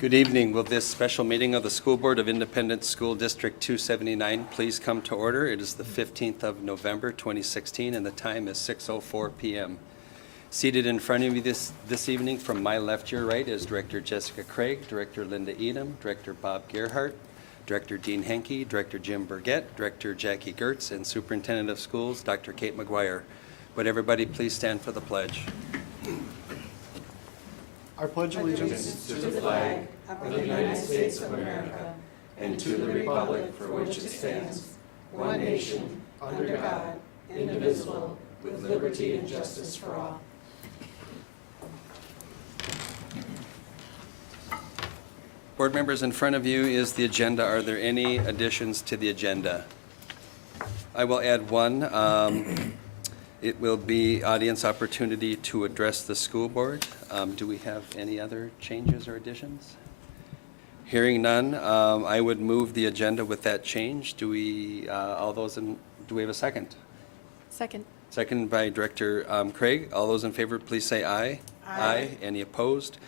Good evening. Will this special meeting of the School Board of Independent School District 279 please come to order? It is the 15th of November, 2016, and the time is 6:04 p.m. Seated in front of you this evening from my left to your right is Director Jessica Craig, Director Linda Edom, Director Bob Gerhart, Director Dean Henke, Director Jim Burgett, Director Jackie Gertz, and Superintendent of Schools, Dr. Kate McGuire. Would everybody please stand for the pledge? I pledge allegiance to the flag of the United States of America and to the republic for which it stands, one nation, under God, indivisible, with liberty and justice for all. Board members, in front of you is the agenda. Are there any additions to the agenda? I will add one. It will be audience opportunity to address the school board. Do we have any other changes or additions? Hearing none, I would move the agenda with that change. Do we have a second? Second. Second by Director Craig. All those in favor, please say aye. Aye. Any opposed?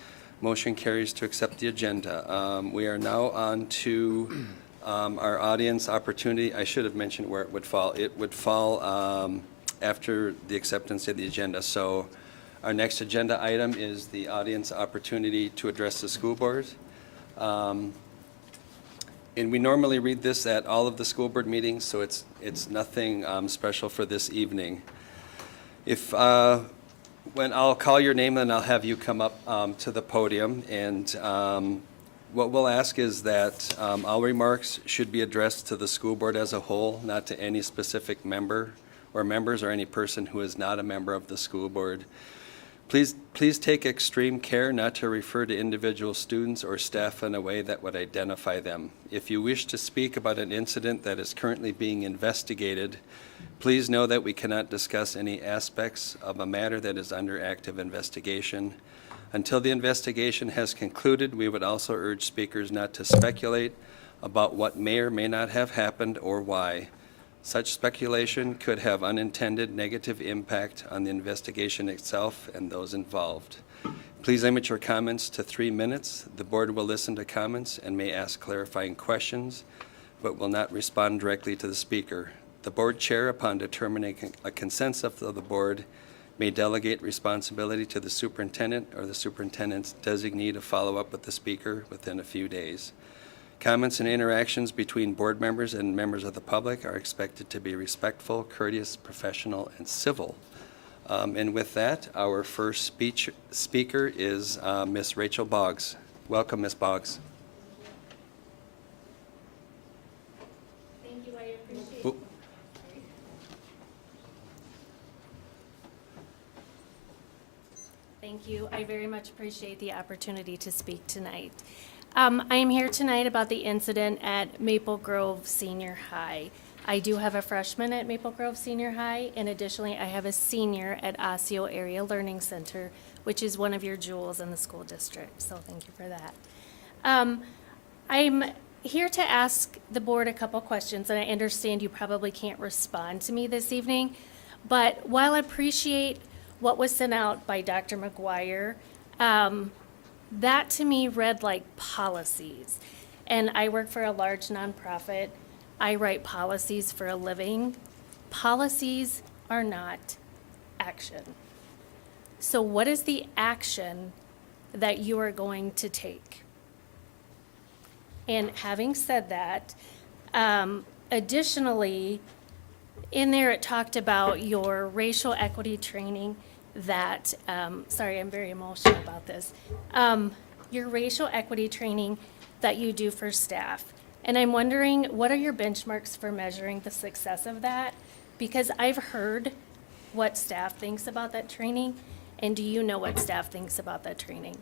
Motion carries to accept the agenda. We are now on to our audience opportunity. I should have mentioned where it would fall. It would fall after the acceptance of the agenda. So our next agenda item is the audience opportunity to address the school board. And we normally read this at all of the school board meetings, so it's nothing special for this evening. When I'll call your name, then I'll have you come up to the podium. And what we'll ask is that all remarks should be addressed to the school board as a whole, not to any specific member or members or any person who is not a member of the school board. Please take extreme care not to refer to individual students or staff in a way that would identify them. If you wish to speak about an incident that is currently being investigated, please know that we cannot discuss any aspects of a matter that is under active investigation. Until the investigation has concluded, we would also urge speakers not to speculate about what may or may not have happened or why. Such speculation could have unintended negative impact on the investigation itself and those involved. Please limit your comments to 3 minutes. The board will listen to comments and may ask clarifying questions, but will not respond directly to the speaker. The board chair, upon determining a consensus of the board, may delegate responsibility to the superintendent or the superintendent's designee to follow up with the speaker within a few days. Comments and interactions between board members and members of the public are expected to be respectful, courteous, professional, and civil. And with that, our first speaker is Ms. Rachel Boggs. Welcome, Ms. Boggs. Thank you, I appreciate it. Thank you. I very much appreciate the opportunity to speak tonight. I am here tonight about the incident at Maple Grove Senior High. I do have a freshman at Maple Grove Senior High, and additionally, I have a senior at Osseo Area Learning Center, which is one of your jewels in the school district, so thank you for that. I'm here to ask the board a couple questions, and I understand you probably can't respond to me this evening, but while I appreciate what was sent out by Dr. McGuire, that to me read like policies. And I work for a large nonprofit. I write policies for a living. Policies are not action. So what is the action that you are going to take? And having said that, additionally, in there it talked about your racial equity training that, sorry, I'm very emotional about this, your racial equity training that you do for staff. And I'm wondering, what are your benchmarks for measuring the success of that? Because I've heard what staff thinks about that training, and do you know what staff thinks about that training?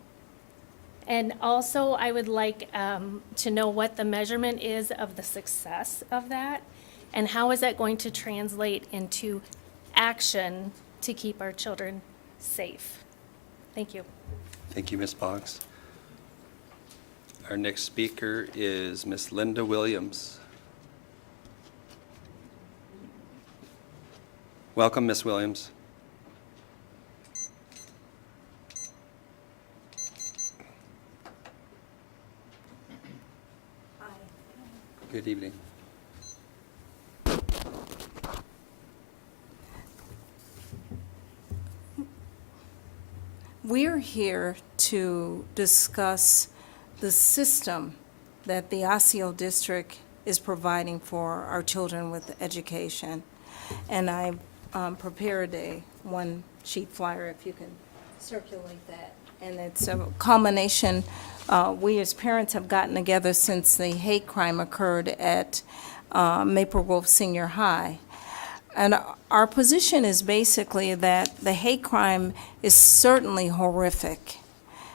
And also, I would like to know what the measurement is of the success of that, and how is that going to translate into action to keep our children safe. Thank you. Thank you, Ms. Boggs. Our next speaker is Ms. Linda Williams. Welcome, Ms. Williams. Good evening. We're here to discuss the system that the Osseo District is providing for our children with education. And I prepared a one-sheet flyer, if you can circulate that. And it's a culmination, we as parents have gotten together since the hate crime occurred at Maple Grove Senior High. And our position is basically that the hate crime is certainly horrific.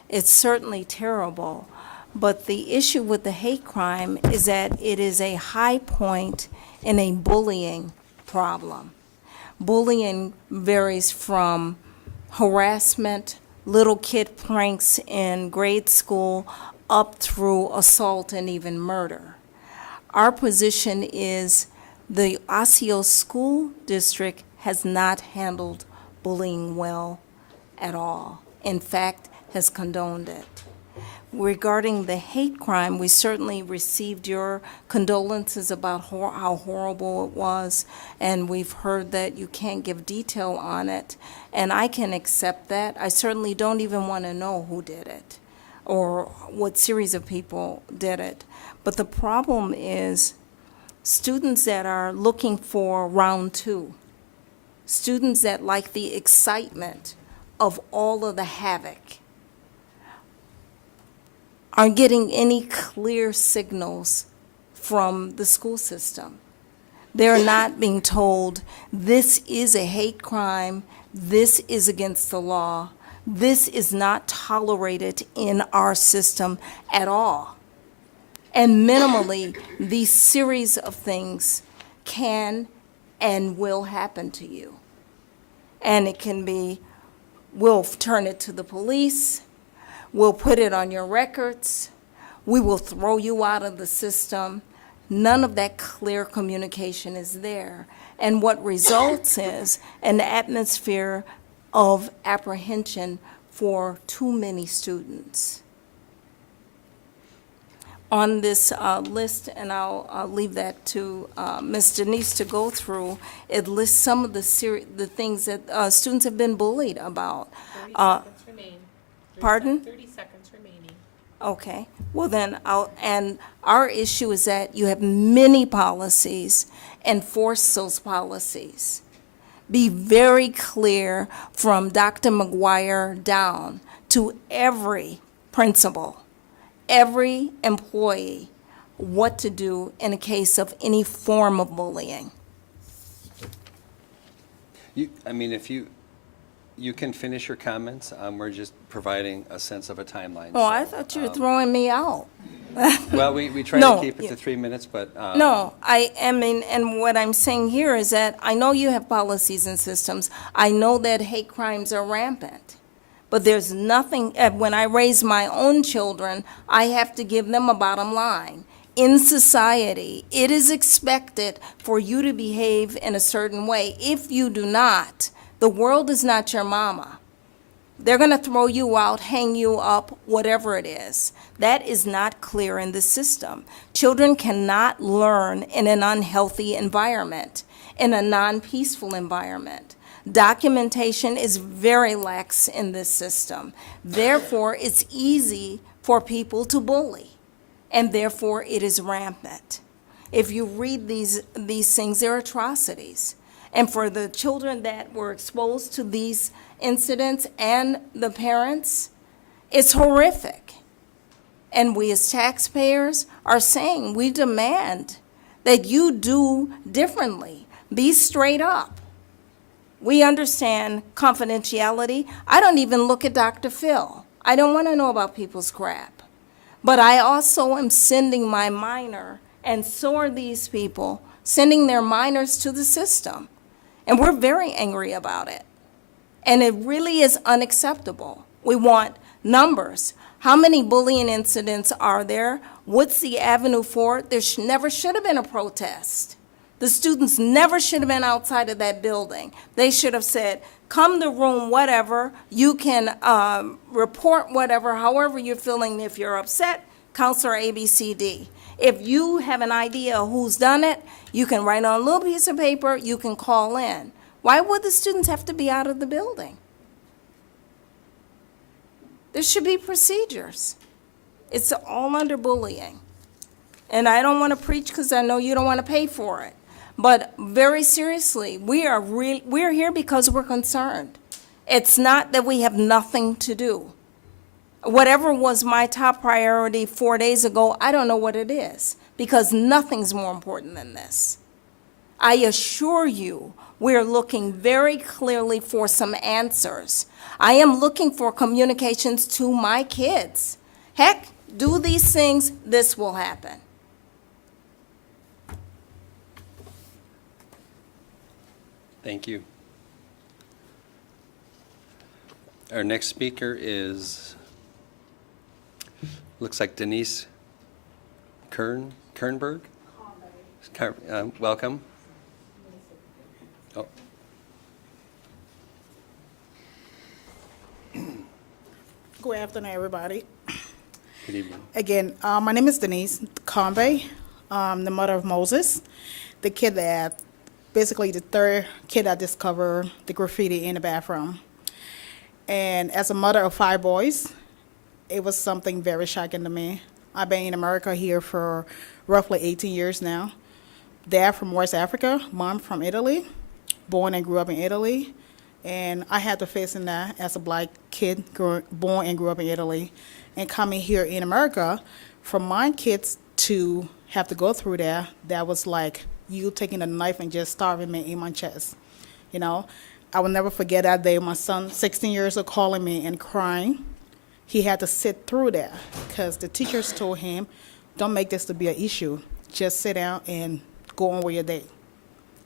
It's certainly terrible. But the issue with the hate crime is that it is a high point in a bullying problem. Bullying varies from harassment, little kid pranks in grade school, up through assault and even murder. Our position is the Osseo School District has not handled bullying well at all. In fact, has condoned it. Regarding the hate crime, we certainly received your condolences about how horrible it was, and we've heard that you can't give detail on it, and I can accept that. I certainly don't even want to know who did it or what series of people did it. But the problem is students that are looking for round two, students that like the excitement of all of the havoc, aren't getting any clear signals from the school system. They're not being told, this is a hate crime, this is against the law, this is not tolerated in our system at all. And minimally, these series of things can and will happen to you. And it can be, we'll turn it to the police, we'll put it on your records, we will throw you out of the system. None of that clear communication is there. And what results is an atmosphere of apprehension for too many students. On this list, and I'll leave that to Ms. Denise to go through, it lists some of the things that students have been bullied about. 30 seconds remain. Pardon? 30 seconds remaining. Okay, well then, and our issue is that you have many policies, enforce those policies. Be very clear from Dr. McGuire down to every principal, every employee, what to do in a case of any form of bullying. If you can finish your comments, we're just providing a sense of a timeline. Oh, I So, thought you were throwing me out. Well, we try No, to keep it yeah. to 3 minutes, but. No, and what I'm saying here is that I know you have policies and systems. I know that hate crimes are rampant. But there's nothing, when I raise my own children, I have to give them a bottom line. In society, it is expected for you to behave in a certain way. If you do not, the world is not your mama. They're going to throw you out, hang you up, whatever it is. That is not clear in the system. Children cannot learn in an unhealthy environment, in a non-peaceful environment. Documentation is very lax in this system. Therefore, it's easy for people to bully, and therefore it is rampant. If you read these things, they're atrocities. And for the children that were exposed to these incidents and the parents, it's horrific. And we as taxpayers are saying we demand that you do differently. Be straight up. We understand confidentiality. I don't even look at Dr. Phil. I don't want to know about people's crap. But I also am sending my minor, and so are these people, sending their minors to the system. And we're very angry about it. And it really is unacceptable. We want numbers. How many bullying incidents are there? What's the avenue for it? There never should have been a protest. The students never should have been outside of that building. They should have said, come to room whatever, you can report whatever, however you're feeling. If you're upset, counselor ABCD. If you have an idea of who's done it, you can write on a little piece of paper, you can call in. Why would the students have to be out of the building? There should be procedures. It's all under bullying. And I don't want to preach because I know you don't want to pay for it. But very seriously, we're here because we're concerned. It's not that we have nothing to do. Whatever was my top priority 4 days ago, I don't know what it is, because nothing's more important than this. I assure you, we're looking very clearly for some answers. I am looking for communications to my kids. Heck, do these things, this will happen. Thank you. Our next speaker is, looks like Denise Kernberg? Welcome. Oh. Good afternoon, everybody. Good evening. Again, my name is Denise Convey, the mother of Moses, the kid that, basically the third kid that discovered the graffiti in the bathroom. And as a mother of 5 boys, it was something very shocking to me. I've been in America here for roughly 18 years now. Dad from West Africa, mom from Italy, born and grew up in Italy. And I had to face that as a black kid born and grew up in Italy. And coming here in America, for my kids to have to go through that was like you taking a knife and just starving me in my chest. You know, I will never forget that day. My son, 16 years old, calling me and crying. He had to sit through that because the teachers told him, don't make this to be an issue. Just sit down and go on with your day.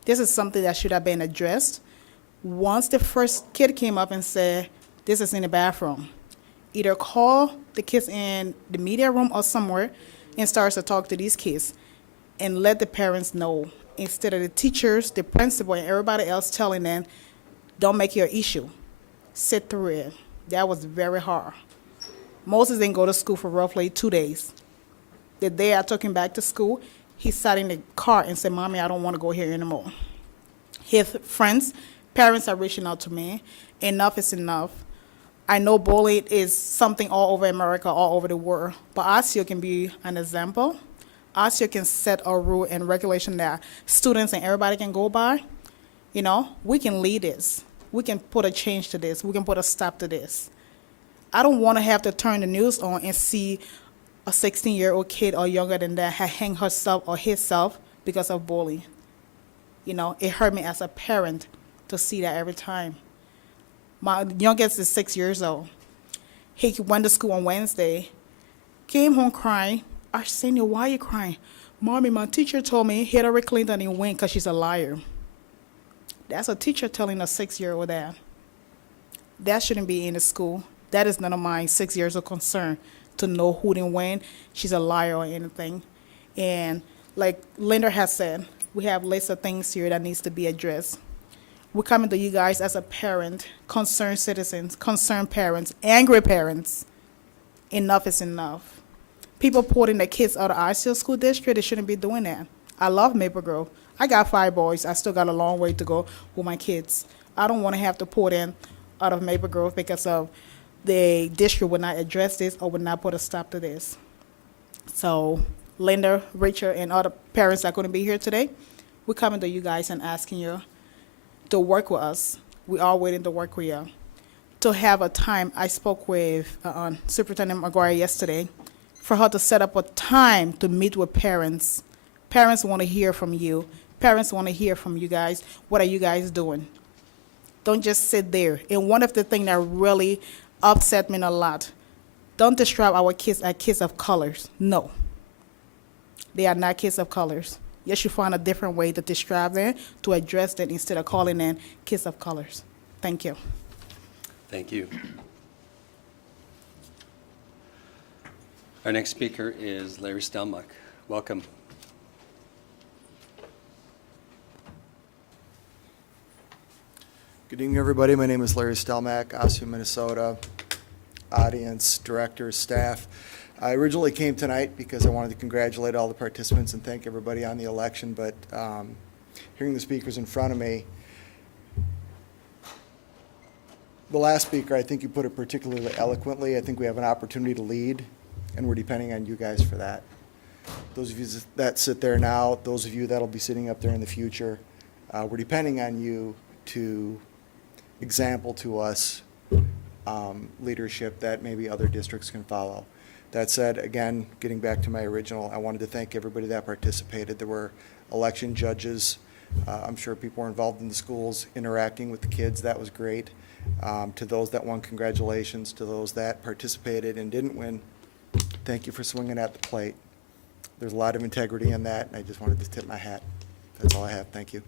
This is something that should have been addressed. Once the first kid came up and said, this is in the bathroom, either call the kids in the media room or somewhere and starts to talk to these kids and let the parents know, instead of the teachers, the principal, and everybody else telling them, don't make your issue. Sit through it. That was very hard. Moses didn't go to school for roughly 2 days. The day I took him back to school, he sat in the car and said, Mommy, I don't want to go here anymore. His friends, parents are reaching out to me. Enough is enough. I know bullying is something all over America, all over the world, but Osseo can be an example. Osseo can set a rule and regulation that students and everybody can go by. You know, we can lead this. We can put a change to this. We can put a stop to this. I don't want to have to turn the news on and see a 16-year-old kid or younger than that hang herself or himself because of bullying. You know, it hurt me as a parent to see that every time. My youngest is 6 years old. He went to school on Wednesday, came home crying. Arsenio, why are you crying? Mommy, my teacher told me Hillary Clinton didn't win because she's a liar. That's a teacher telling a 6-year-old that. That shouldn't be in the school. That is none of my 6 years of concern to know who didn't win. She's a liar or anything. And like Linda has said, we have lists of things here that needs to be addressed. We're coming to you guys as a parent, concerned citizens, concerned parents, angry parents. Enough is enough. People putting their kids out of Osseo School District, they shouldn't be doing that. I love Maple Grove. I got 5 boys. I still got a long way to go with my kids. I don't want to have to put in out of Maple Grove because of the district would not address this or would not put a stop to this. So Linda, Richard, and other parents that couldn't be here today, we're coming to you guys and asking you to work with us. We are waiting to work with you. To have a time, I spoke with Superintendent McGuire yesterday for her to set up a time to meet with parents. Parents want to hear from you. Parents want to hear from you guys. What are you guys doing? Don't just sit there. And one of the things that really upset me a lot, don't describe our kids as kids of colors. No. They are not kids of colors. You should find a different way to describe them, to address them instead of calling them kids of colors. Thank you. Thank you. Our next speaker is Larry Stelmach. Welcome. Good evening, everybody. My name is Larry Stelmach, Osseo, Minnesota. Audience, director, staff. I originally came tonight because I wanted to congratulate all the participants and thank everybody on the election, but hearing the speakers in front of me, the last speaker, I think you put it particularly eloquently. I think we have an opportunity to lead, and we're depending on you guys for that. Those of you that sit there now, those of you that'll be sitting up there in the future, we're depending on you to example to us leadership that maybe other districts can follow. That said, again, getting back to my original, I wanted to thank everybody that participated. There were election judges. I'm sure people were involved in the schools, interacting with the kids. That was great. To those that won, congratulations. To those that participated and didn't win, thank you for swinging at the plate. There's a lot of integrity in that, and I just wanted to tip my hat. That's all I have. Thank you.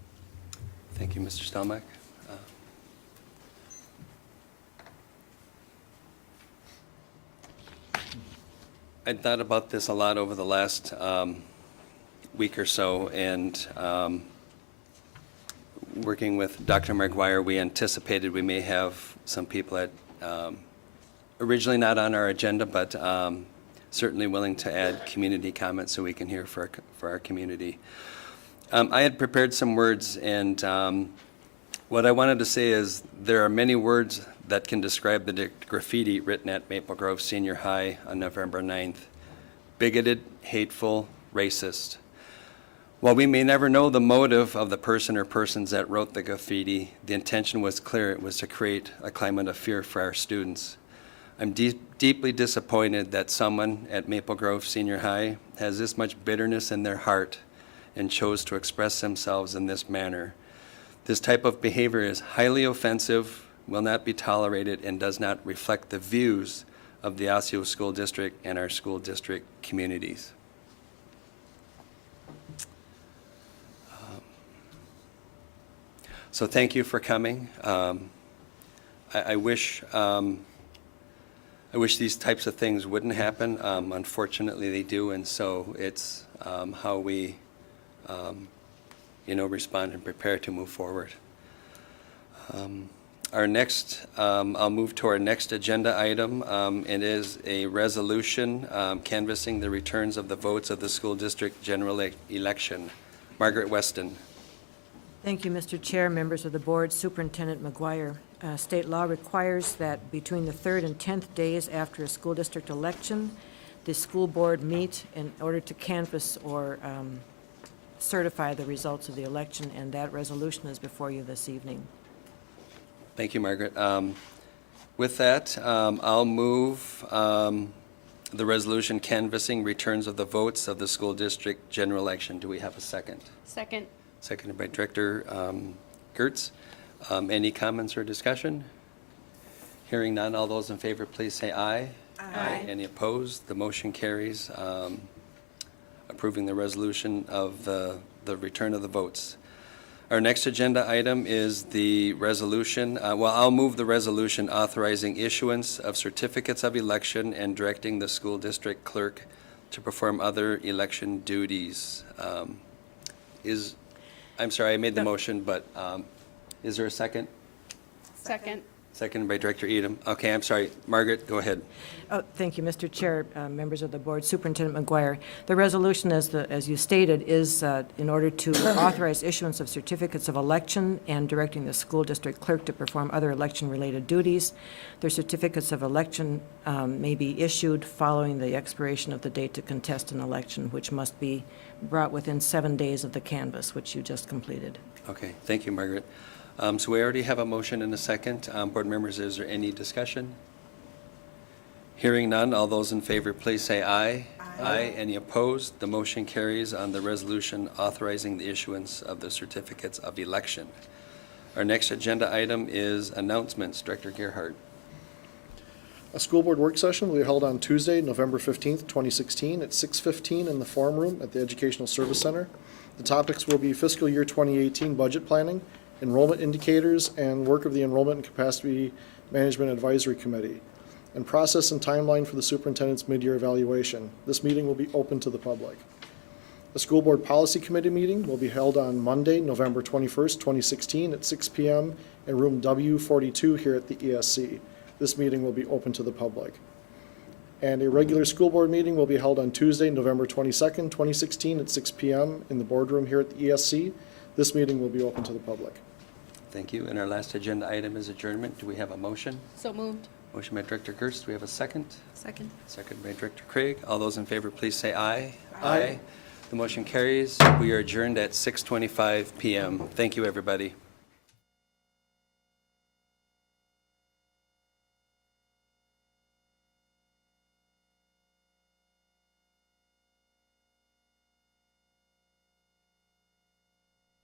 Thank you, Mr. Stelmach. I thought about this a lot over the last week or so, and working with Dr. McGuire, we anticipated we may have some people that originally not on our agenda, but certainly willing to add community comments so we can hear for our community. I had prepared some words, and what I wanted to say is there are many words that can describe the graffiti written at Maple Grove Senior High on November 9th. Bigoted, hateful, racist. While we may never know the motive of the person or persons that wrote the graffiti, the intention was clear. It was to create a climate of fear for our students. I'm deeply disappointed that someone at Maple Grove Senior High has this much bitterness in their heart and chose to express themselves in this manner. This type of behavior is highly offensive, will not be tolerated, and does not reflect the views of the Osseo School District and our school district communities. So thank you for coming. I wish these types of things wouldn't happen. Unfortunately, they do, and so it's how we, respond and prepare to move forward. Our next, I'll move to our next agenda item. It is a resolution canvassing the returns of the votes of the school district general election. Margaret Weston. Thank you, Mr. Chair, members of the board, Superintendent McGuire. State law requires that between the 3rd and 10th days after a school district election, the school board meet in order to canvass or certify the results of the election, and that resolution is before you this evening. Thank you, Margaret. With that, I'll move the resolution canvassing returns of the votes of the school district general election. Do we have a second? Second. Seconded by Director Gertz. Any comments or discussion? Hearing none, all those in favor, please say aye. Aye. Any opposed? The motion carries, approving the resolution of the return of the votes. Our next agenda item is the resolution, I'll move the resolution authorizing issuance of certificates of election and directing the school district clerk to perform other election duties. I'm sorry, I made the motion, but is there a second? Second. Seconded by Director Edom. Okay, I'm sorry. Margaret, go ahead. Oh, thank you, Mr. Chair, members of the board, Superintendent McGuire. The resolution, as you stated, is in order to authorize issuance of certificates of election and directing the school district clerk to perform other election-related duties. Their certificates of election may be issued following the expiration of the date to contest an election, which must be brought within 7 days of the canvass, which you just completed. Okay, thank you, Margaret. So we already have a motion and a second. Board members, is there any discussion? Hearing none, all those in favor, please say aye. Aye. Any opposed? The motion carries on the resolution authorizing the issuance of the certificates of election. Our next agenda item is announcements. Director Gerhardt. A school board work session will be held on Tuesday, November 15th, 2016 at 6:15 in the Forum Room at the Educational Service Center. The topics will be fiscal year 2018 budget planning, enrollment indicators, and work of the Enrollment and Capacity Management Advisory Committee, and process and timeline for the superintendent's mid-year evaluation. This meeting will be open to the public. The School Board Policy Committee meeting will be held on Monday, November 21st, 2016 at 6 p.m. in room W42 here at the ESC. This meeting will be open to the public. And a regular school board meeting will be held on Tuesday, November 22nd, 2016 at 6 p.m. in the boardroom here at the ESC. This meeting will be open to the public. Thank you. And our last agenda item is adjournment. Do we have a motion? So moved. Motion by Director Gerst. Do we have a second? Second. Second by Director Craig. All those in favor, please say aye. Aye. The motion carries. We are adjourned at 6:25 PM. Thank you, everybody.